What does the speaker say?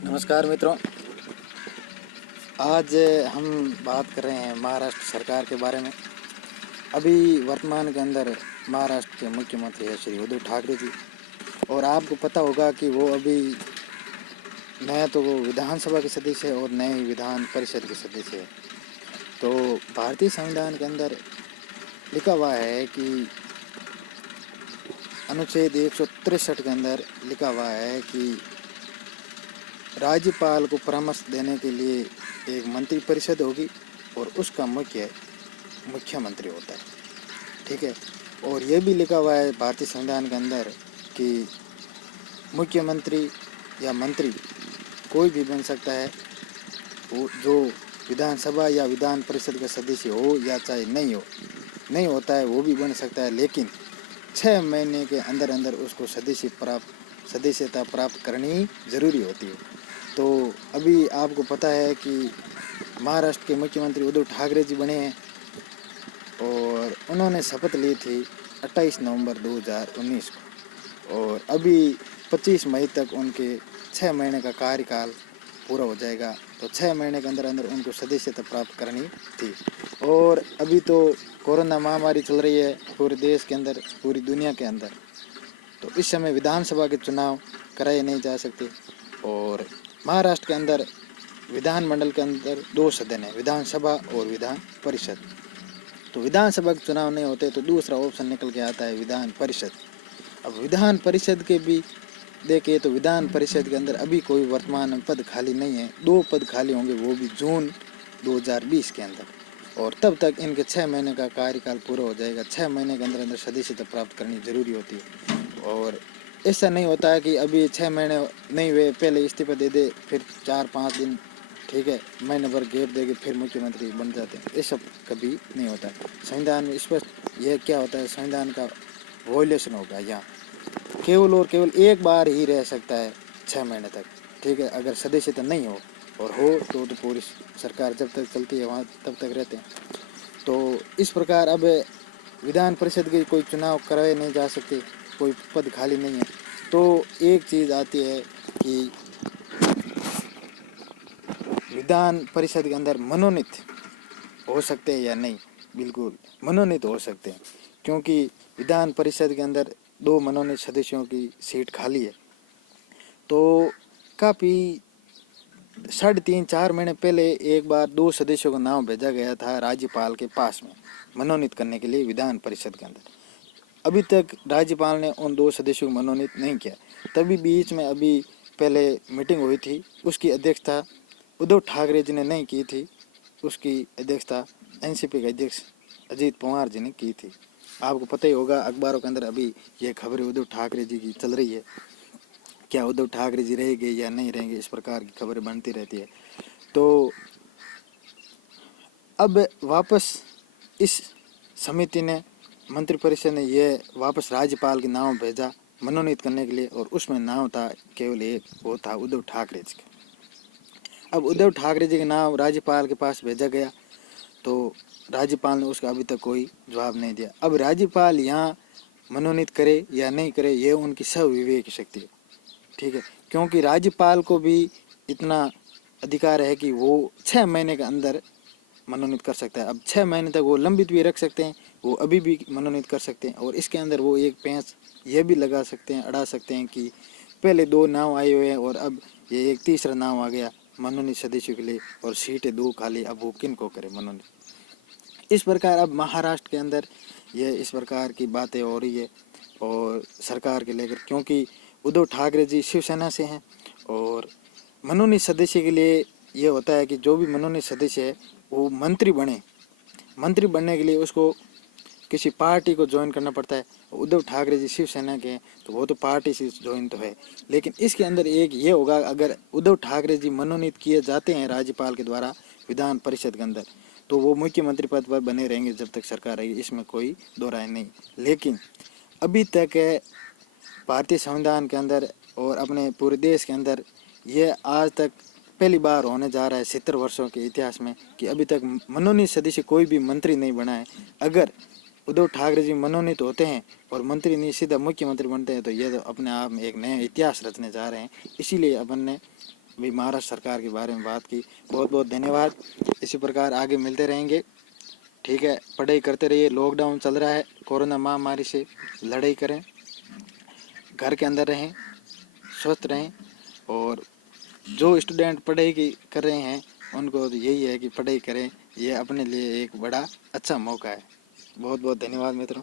नमस्कार मित्रों, आज हम बात कर रहे हैं महाराष्ट्र सरकार के बारे में। अभी वर्तमान के अंदर महाराष्ट्र के मुख्यमंत्री है श्री उद्धव ठाकरे जी, और आपको पता होगा कि वो अभी नया तो वो विधानसभा के सदस्य है और नए विधान परिषद के सदस्य है। तो भारतीय संविधान के अंदर लिखा हुआ है कि अनुच्छेद 163 के अंदर लिखा हुआ है कि राज्यपाल को परामर्श देने के लिए एक मंत्री परिषद होगी और उसका मुख्यमंत्री होता है। ठीक है, और ये भी लिखा हुआ है भारतीय संविधान के अंदर कि मुख्यमंत्री या मंत्री कोई भी बन सकता है, वो जो विधानसभा या विधान परिषद का सदस्य हो या चाहे नहीं होता है वो भी बन सकता है, लेकिन 6 महीने के अंदर अंदर उसको सदस्यता प्राप्त करनी जरूरी होती है। तो अभी आपको पता है कि महाराष्ट्र के मुख्यमंत्री उद्धव ठाकरे जी बने हैं और उन्होंने शपथ ली थी 28 नवंबर 2019 को, और अभी 25 मई तक उनके 6 महीने का कार्यकाल पूरा हो जाएगा। तो 6 महीने के अंदर अंदर उनको सदस्यता प्राप्त करनी थी। और अभी तो कोरोना महामारी चल रही है पूरे देश के अंदर, पूरी दुनिया के अंदर, तो इस समय विधानसभा के चुनाव कराए नहीं जा सकते। और महाराष्ट्र के अंदर विधानमंडल के अंदर 2 सदन है, विधानसभा और विधान परिषद। तो विधानसभा के चुनाव नहीं होते तो दूसरा ऑप्शन निकल के आता है विधान परिषद। अब विधान परिषद के भी देखें तो विधान परिषद के अंदर अभी कोई वर्तमान में पद खाली नहीं है, 2 पद खाली होंगे, वो भी जून 2020 के अंदर। और तब तक इनके 6 महीने का कार्यकाल पूरा हो जाएगा। 6 महीने के अंदर अंदर सदस्यता प्राप्त करनी जरूरी होती है। और ऐसा नहीं होता है कि अभी 6 महीने नहीं हुए पहले इस्तीफा दे दे, फिर 4-5 दिन ठीक है महीने भर गैप देके फिर मुख्यमंत्री बन जाते हैं। ये सब कभी नहीं होता है। संविधान में स्पष्ट यह क्या होता है, संविधान का वॉल्यूशन होगा यहाँ, केवल और केवल एक बार ही रह सकता है 6 महीने तक। ठीक है, अगर सदस्यता नहीं हो और हो तो पूरी सरकार जब तक चलती है वहाँ तब तक रहते हैं। तो इस प्रकार अब विधान परिषद के कोई चुनाव कराए नहीं जा सकते, कोई पद खाली नहीं है। तो एक चीज़ आती है कि विधान परिषद के अंदर मनोनीत हो सकते हैं या नहीं। बिल्कुल मनोनीत हो सकते हैं, क्योंकि विधान परिषद के अंदर 2 मनोनीत सदस्यों की सीट खाली है। तो काफ़ी 3.5-4 महीने पहले एक बार 2 सदस्यों का नाम भेजा गया था राज्यपाल के पास में मनोनीत करने के लिए विधान परिषद के अंदर। अभी तक राज्यपाल ने उन 2 सदस्यों को मनोनीत नहीं किया। तभी बीच में अभी पहले मीटिंग हुई थी, उसकी अध्यक्षता उद्धव ठाकरे जी ने नहीं की थी, उसकी अध्यक्षता एनसीपी के अध्यक्ष अजीत पवार जी ने की थी। आपको पता ही होगा, अखबारों के अंदर अभी ये खबरें उद्धव ठाकरे जी की चल रही है, क्या उद्धव ठाकरे जी रहेंगे या नहीं रहेंगे, इस प्रकार की खबरें बनती रहती है। तो अब वापस इस समिति ने, मंत्रिपरिषद ने ये वापस राज्यपाल के नाम भेजा मनोनीत करने के लिए, और उसमें नाम था केवल एक, वो था उद्धव ठाकरे जी का। अब उद्धव ठाकरे जी का नाम राज्यपाल के पास भेजा गया तो राज्यपाल ने उसका अभी तक कोई जवाब नहीं दिया। अब राज्यपाल यहाँ मनोनीत करे या नहीं करे ये उनकी स्वविवेक की शक्ति है। ठीक है, क्योंकि राज्यपाल को भी इतना अधिकार है कि वो 6 महीने के अंदर मनोनीत कर सकता है। अब 6 महीने तक वो लंबित भी रख सकते हैं, वो अभी भी मनोनीत कर सकते हैं, और इसके अंदर वो एक पेंच ये भी लगा सकते हैं, अड़ा सकते हैं कि पहले 2 नाम आए हुए हैं और अब ये एक तीसरा नाम आ गया मनोनीत सदस्यों के लिए, और सीटें 2 खाली, अब वो किन को करे मनोनीत। इस प्रकार अब महाराष्ट्र के अंदर ये इस प्रकार की बातें हो रही है और सरकार के लेकर, क्योंकि उद्धव ठाकरे जी शिवसेना से हैं, और मनोनीत सदस्य के लिए ये होता है कि जो भी मनोनीत सदस्य है वो मंत्री बनने के लिए उसको किसी पार्टी को ज्वाइन करना पड़ता है। उद्धव ठाकरे जी शिवसेना के हैं तो वो तो पार्टी से ज्वाइन तो है, लेकिन इसके अंदर एक ये होगा, अगर उद्धव ठाकरे जी मनोनीत किए जाते हैं राज्यपाल के द्वारा विधान परिषद के अंदर, तो वो मुख्यमंत्री पद पर बने रहेंगे जब तक सरकार रहेगी, इसमें कोई दो राय नहीं। लेकिन अभी तक भारतीय संविधान के अंदर और अपने पूरे देश के अंदर ये आज तक पहली बार होने जा रहा है 70 वर्षों के इतिहास में कि अभी तक मनोनीत सदस्य कोई भी मंत्री नहीं बना है। अगर उद्धव ठाकरे जी मनोनीत होते हैं और मंत्री नहीं सीधा मुख्यमंत्री बनते हैं तो ये तो अपने आप में एक नया इतिहास रचने जा रहे हैं। इसीलिए अपन ने भी महाराष्ट्र सरकार के बारे में बात की। बहुत बहुत धन्यवाद। इसी प्रकार आगे मिलते रहेंगे। ठीक है, पढ़ाई करते रहिए। लॉकडाउन चल रहा है, कोरोना महामारी से लड़ाई करें, घर के अंदर रहें, स्वस्थ रहें। और जो स्टूडेंट पढ़ाई की कर रहे हैं उनको यही है कि पढ़ाई करें, ये अपने लिए एक बड़ा अच्छा मौका है। बहुत बहुत धन्यवाद मित्रों।